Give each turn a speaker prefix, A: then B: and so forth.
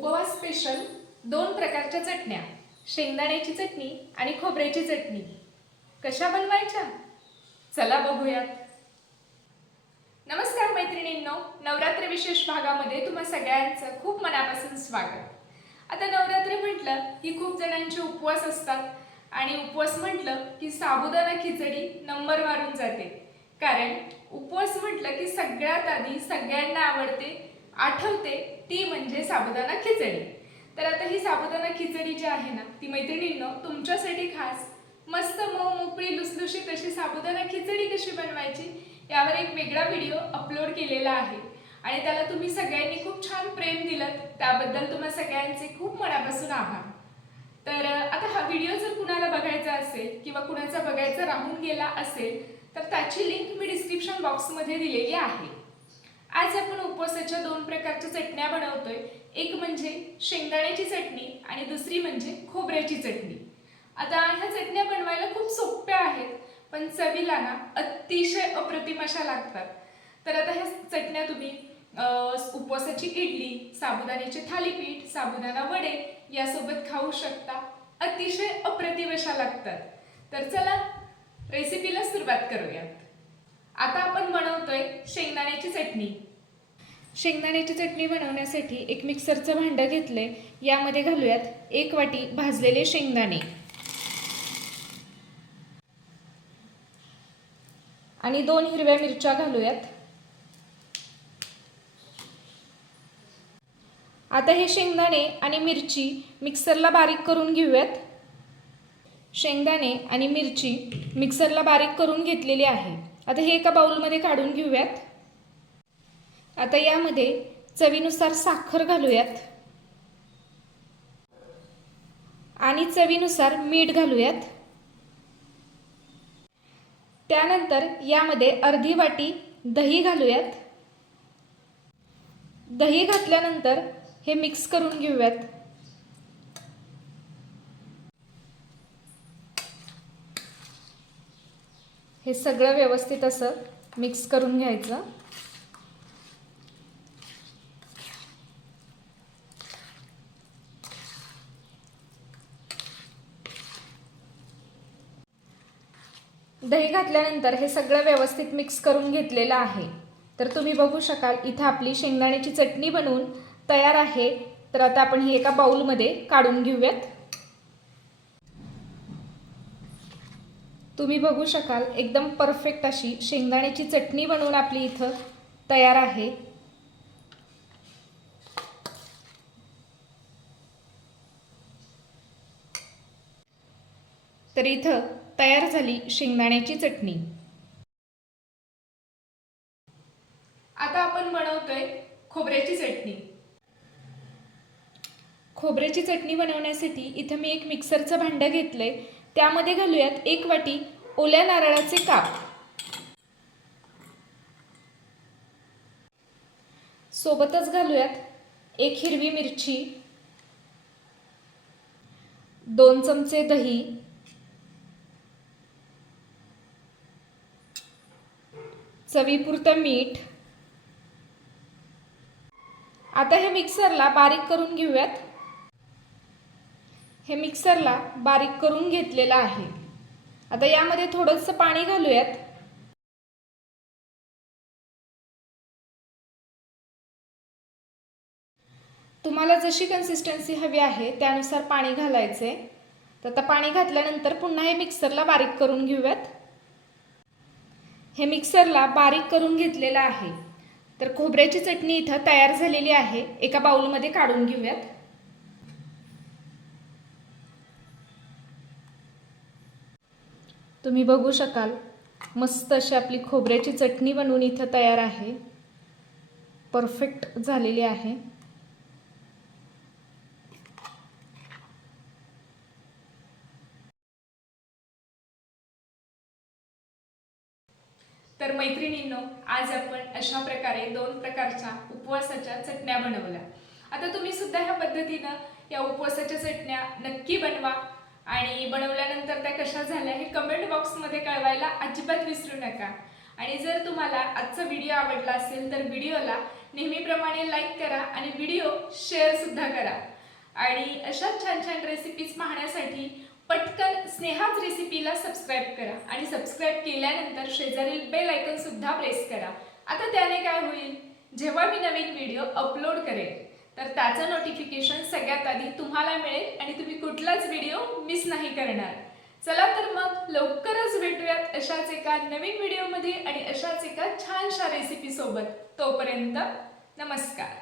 A: उपवास स्पेशल दोन प्रकारच्या चटण्या शेंगदाण्याची चटणी आणि खोबऱ्याची चटणी. कशा बनवायच्या? चला बघूयात. नमस्कार मैत्रिणींनो नवरात्र विशेष भागामध्ये तुम्हा सगळ्यांचं खूप मनापासून स्वागत. आता नवरात्र म्हटलं की खूप जणांचे उपवास असतात आणि उपवास म्हटलं की साबुदाणा खिचडी नंबर मारून जाते. कारण उपवास म्हटलं की सगळ्यात आधी सगळ्यांना आवडते आठवते ती म्हणजे साबुदाणा खिचडी. तर आता ही साबुदाणा खिचडी जी आहे ना ती मैत्रिणींनो तुमच्यासाठी खास. मस्त मऊ मोकळी लुसलुशीत अशी साबुदाणा खिचडी कशी बनवायची यावर एक वेगळा व्हिडिओ अपलोड केलेला आहे. आणि त्याला तुम्ही सगळ्यांनी खूप छान प्रेम दिलं त्याबद्दल तुम्हा सगळ्यांचे खूप मनापासून आभार. तर आता हा व्हिडिओ जर कुणाला बघायचा असेल किंवा कुणाचा बघायचा राहून गेला असेल तर त्याची लिंक मी डिस्क्रिप्शन बॉक्समध्ये दिलेली आहे. आज आपण उपवासाच्या दोन प्रकारच्या चटण्या बनवतोय. एक म्हणजे शेंगदाण्याची चटणी आणि दुसरी म्हणजे खोबऱ्याची चटणी. आता ह्या चटण्या बनवायला खूप सोप्या आहेत पण चवीला ना अतिशय अप्रतिम अशा लागतात. तर आता ह्या चटण्या तुम्ही उपवासाची इडली साबुदाण्याचे थालीपीठ साबुदाणा वडे यासोबत खाऊ शकता. अतिशय अप्रतिम अशा लागतात. तर चला रेसिपीला सुरुवात करूया. आता आपण बनवतोय शेंगदाण्याची चटणी. शेंगदाण्याची चटणी बनवण्यासाठी एक मिक्सरचं भांडं घेतलंय. यामध्ये घालूयात एक वाटी भाजलेले शेंगदाणे. आणि दोन हिरव्या मिरच्या घालूयात. आता हे शेंगदाणे आणि मिरची मिक्सरला बारीक करून घेऊयात. शेंगदाणे आणि मिरची मिक्सरला बारीक करून घेतलेली आहे. आता हे एका बाउलमध्ये काढून घेऊयात. आता यामध्ये चवीनुसार साखर घालूयात. आणि चवीनुसार मीठ घालूयात. त्यानंतर यामध्ये अर्धी वाटी दही घालूयात. दही घातल्यानंतर हे मिक्स करून घेऊयात. हे सगळं व्यवस्थित असं मिक्स करून घ्यायचं. दही घातल्यानंतर हे सगळं व्यवस्थित मिक्स करून घेतलेलं आहे. तर तुम्ही बघू शकाल इथं आपली शेंगदाण्याची चटणी बनवून तयार आहे. तर आता आपण ही एका बाउलमध्ये काढून घेऊयात. तुम्ही बघू शकाल एकदम परफेक्ट अशी शेंगदाण्याची चटणी बनवून आपली इथं तयार आहे. तर इथं तयार झाली शेंगदाण्याची चटणी. आता आपण बनवतोय खोबऱ्याची चटणी. खोबऱ्याची चटणी बनवण्यासाठी इथं मी एक मिक्सरचं भांडं घेतलंय. त्यामध्ये घालूयात एक वाटी ओल्या नारळाचे काप. सोबतच घालूयात एक हिरवी मिरची दोन चमचे दही चवीपुरतं मीठ. आता हे मिक्सरला बारीक करून घेऊयात. हे मिक्सरला बारीक करून घेतलेलं आहे. आता यामध्ये थोडंसं पाणी घालूयात. तुम्हाला जशी कन्सिस्टन्सी हवी आहे त्यानुसार पाणी घालायचे. तर आता पाणी घातल्यानंतर पुन्हा हे मिक्सरला बारीक करून घेऊयात. हे मिक्सरला बारीक करून घेतलेलं आहे. तर खोबऱ्याची चटणी इथं तयार झालेली आहे. एका बाउलमध्ये काढून घेऊयात. तुम्ही बघू शकाल मस्त अशी आपली खोबऱ्याची चटणी बनवून इथं तयार आहे. परफेक्ट झालेली आहे. तर मैत्रिणींनो आज आपण अशा प्रकारे दोन प्रकारच्या उपवासाच्या चटण्या बनवल्या. आता तुम्ही सुद्धा ह्या पद्धतीनं या उपवासाच्या चटण्या नक्की बनवा. आणि बनवल्यानंतर त्या कशा झाल्या हे कमेंट बॉक्समध्ये कळवायला अजिबात विसरू नका. आणि जर तुम्हाला आजचा व्हिडिओ आवडला असेल तर व्हिडिओला नेहमीप्रमाणे लाईक करा आणि व्हिडिओ शेअरसुद्धा करा. आणि अशाच छान छान रेसिपीज पाहण्यासाठी पटकन स्नेहाच रेसिपीला सबस्क्राईब करा आणि सबस्क्राईब केल्यानंतर शेजारील बेल आयकनसुद्धा प्रेस करा. आता त्याने काय होईल? जेव्हा मी नवीन व्हिडिओ अपलोड करेल तर त्याचं नोटिफिकेशन सगळ्यात आधी तुम्हाला मिळेल आणि तुम्ही कुठलाच व्हिडिओ मिस नाही करणार. चला तर मग लवकरच भेटूयात अशाच एका नवीन व्हिडिओमध्ये आणि अशाच एका छानशा रेसिपी सोबत. तोपर्यंत नमस्कार.